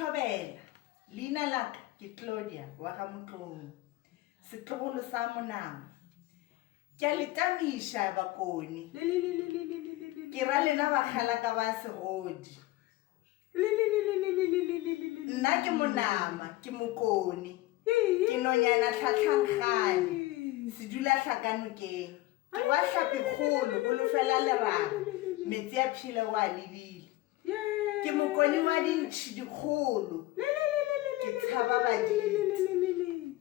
Thobela, leina la ka ke Claudia Motloung, setlogolo sa Monama. Ke a le tamisha bakoni. Ke ra lena bakgala ka ba segodi. Nna ke Monama, ke Mokoni. Ke nonyana tlhatlhankgane, se dula hlakanokeng. Ke wa hlapi kgolo, go lofela leraba, metsi a phile wa lebile. Ke Mokoni wa dintšhi dikgolo. Ke tshaba baditi.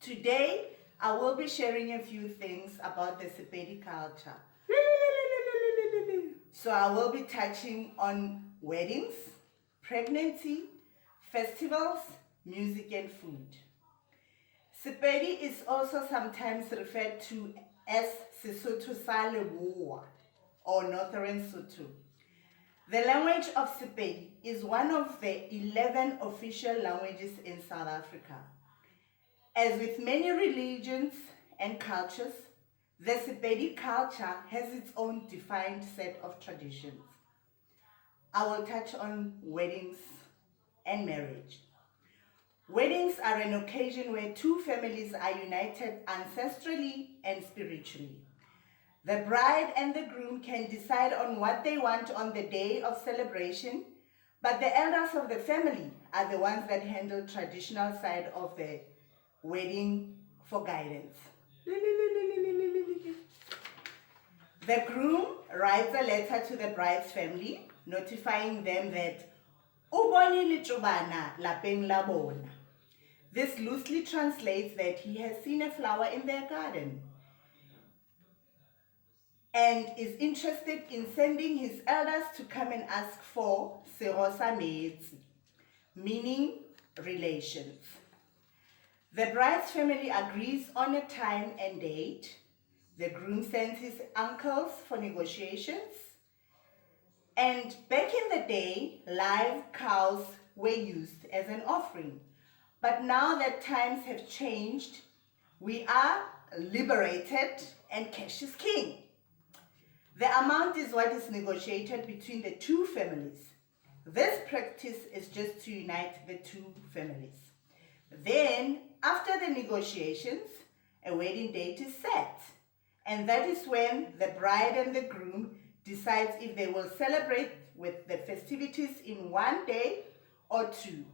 Today, I will be sharing a few things about the Sepedi culture. So I will be touching on weddings, pregnancy, festivals, music and food. Sepedi is also sometimes referred to as Sesotho sa Leboa or Northern Sotho. The language of Sepedi is one of the 11 official languages in South Africa. As with many religions and cultures, the Sepedi culture has its own defined set of traditions. I will touch on weddings and marriage. Weddings are an occasion where two families are united ancestrally and spiritually. The bride and the groom can decide on what they want on the day of celebration, but the elders of the family are the ones that handle traditional side of the wedding for guidance. The groom writes a letter to the bride's family, notifying them that "O bone letšobana lapeng la bona." This loosely translates that he has seen a flower in their garden and is interested in sending his elders to come and ask for serosa metsi, meaning relations. The bride's family agrees on a time and date. The groom sends his uncles for negotiations. And back in the day, live cows were used as an offering. But now that times have changed, we are liberated and cash is king. The amount is what is negotiated between the two families. This practice is just to unite the two families. Then, after the negotiations, a wedding date is set. And that is when the bride and the groom decides if they will celebrate with the festivities in one day or two.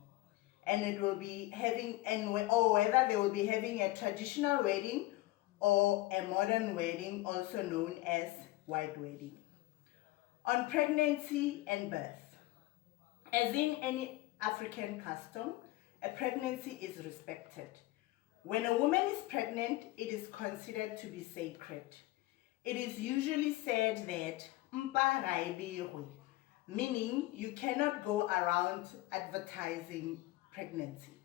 And it will be having, or whether they will be having a traditional wedding or a modern wedding, also known as white wedding. On pregnancy and birth. As in any African custom, a pregnancy is respected. When a woman is pregnant, it is considered to be sacred. It is usually said that "mpa ga e begwe," meaning you cannot go around advertising pregnancy.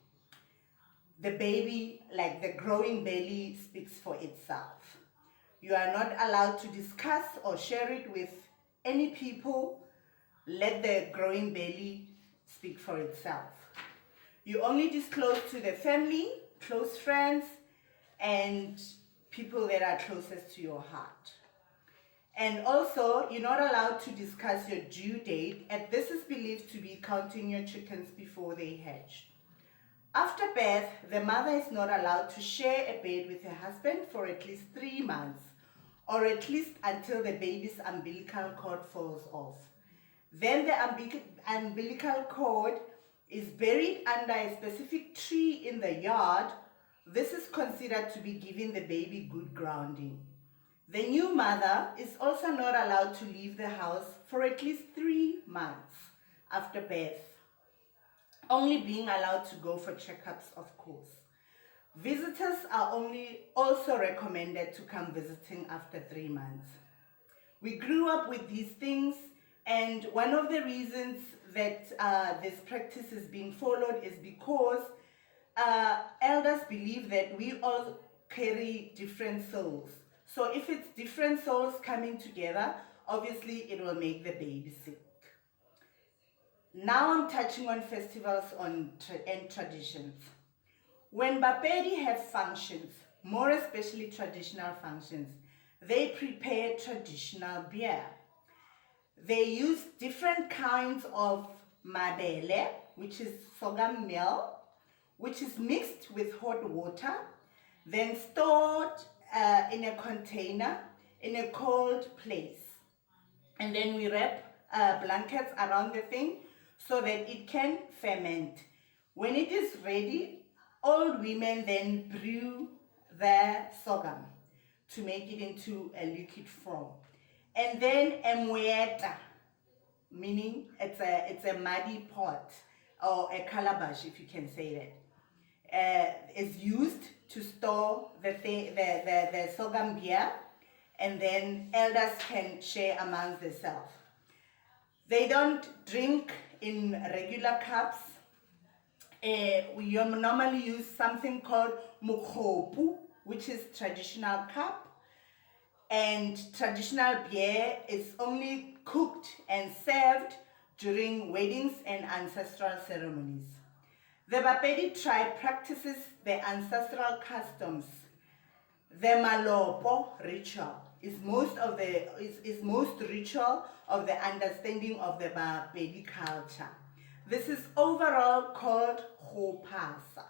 The baby, like the growing belly, speaks for itself. You are not allowed to discuss or share it with any people. Let the growing belly speak for itself. You only disclose to the family, close friends, and people that are closest to your heart. And also, you're not allowed to discuss your due date, and this is believed to be counting your chickens before they hatch. After birth, the mother is not allowed to share a bed with her husband for at least 3 months, or at least until the baby's umbilical cord falls off. Then the umbilical cord is buried under a specific tree in the yard. This is considered to be giving the baby good grounding. The new mother is also not allowed to leave the house for at least 3 months after birth, only being allowed to go for checkups, of course. Visitors are also recommended to come visiting after 3 months. We grew up with these things, and one of the reasons that this practice is being followed is because elders believe that we all carry different souls. So if it's different souls coming together, obviously it will make the baby sick. Now I'm touching on festivals and traditions. When Bapedi have functions, more especially traditional functions, they prepare traditional beer. They use different kinds of mabele, which is sorghum meal, which is mixed with hot water, then stored in a container in a cold place. And then we wrap blankets around the thing so that it can ferment. When it is ready, old women then brew the sorghum to make it into a liquid form. And then a mueta, meaning it's a muddy pot or a calabash, if you can say that, is used to store the sorghum beer, and then elders can share amongst themselves. They don't drink in regular cups. We normally use something called mukhopu, which is traditional cup, and traditional beer is only cooked and served during weddings and ancestral ceremonies. The Bapedi tribe practices the ancestral customs. The malopo ritual is most ritual of the understanding of the Bapedi culture. This is overall called hopasa.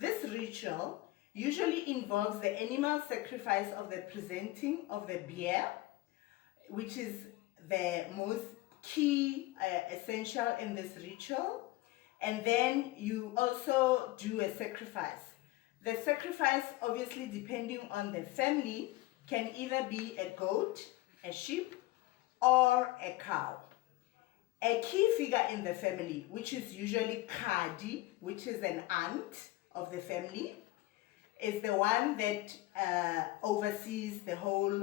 This ritual usually involves the animal sacrifice of the presenting of the beer, which is the most key essential in this ritual. And then you also do a sacrifice. The sacrifice, obviously depending on the family, can either be a goat, a sheep, or a cow. A key figure in the family, which is usually Kadi, which is an aunt of the family, is the one that oversees the whole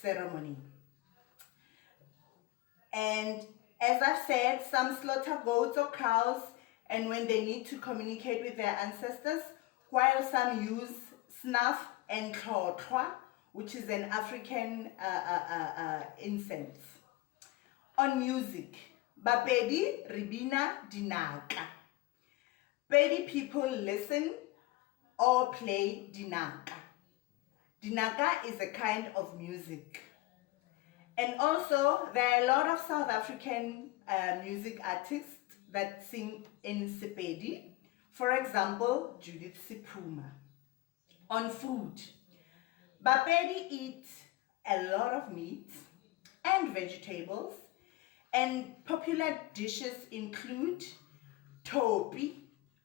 ceremony. And as I've said, some slaughter goats or cows, and when they need to communicate with their ancestors, while some use snuff and tlhotlhwa, which is an African incense. On music, Bapedi ribina dinaka. Pedi people listen or play dinaka. Dinaka is a kind of music. And also, there are a lot of South African music artists that sing in Sepedi. For example, Judith Sipuma. On food, Bapedi eat a lot of meat and vegetables, and popular dishes include topi,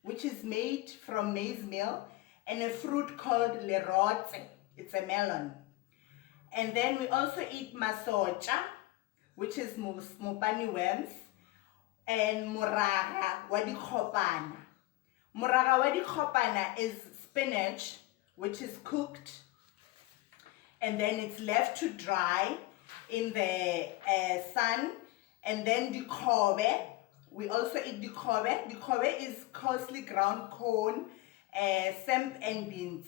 which is made from maize meal, and a fruit called lerotse. It's a melon. And then we also eat masocha, which is mopani worms, and moraga wa dikhopana. Moraga wa dikhopana is spinach, which is cooked, and then it's left to dry in the sun. And then dikhobe, we also eat dikhobe. Dikhobe is coarsely ground corn, semp and beans.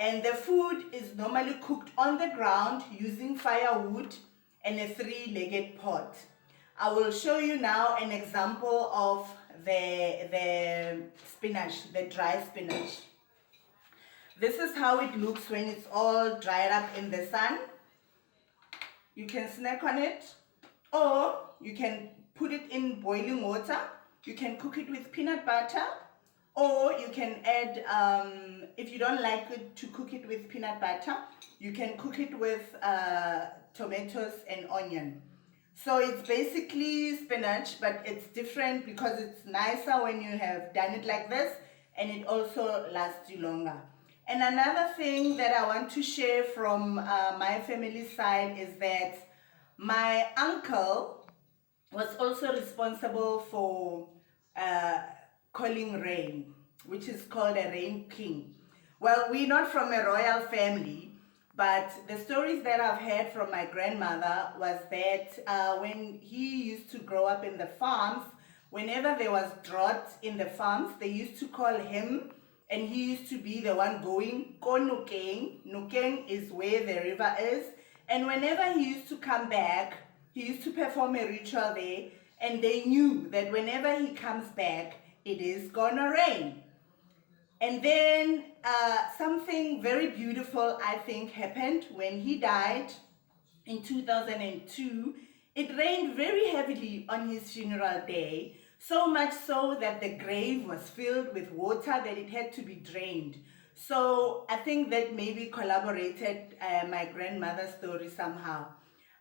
And the food is normally cooked on the ground using firewood and a three-legged pot. I will show you now an example of the spinach, the dry spinach. This is how it looks when it's all dried up in the sun. You can snack on it, or you can put it in boiling water. You can cook it with peanut butter, or you can add, if you don't like it to cook it with peanut butter, you can cook it with tomatoes and onion. So it's basically spinach, but it's different because it's nicer when you have done it like this, and it also lasts you longer. And another thing that I want to share from my family side is that my uncle was also responsible for calling rain, which is called a rain king. Well, we're not from a royal family, but the stories that I've heard from my grandmother was that when he used to grow up in the farms, whenever there was drought in the farms, they used to call him, and he used to be the one going konukeng. Nukeng is where the river is. And whenever he used to come back, he used to perform a ritual there, and they knew that whenever he comes back, it is gonna rain. And then something very beautiful, I think, happened when he died in 2002. It rained very heavily on his funeral day, So much so that the grave was filled with water that it had to be drained. So I think that maybe collaborated my grandmother's story somehow.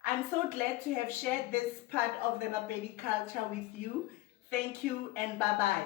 I'm so glad to have shared this part of the Mapedi culture with you. Thank you and bye-bye.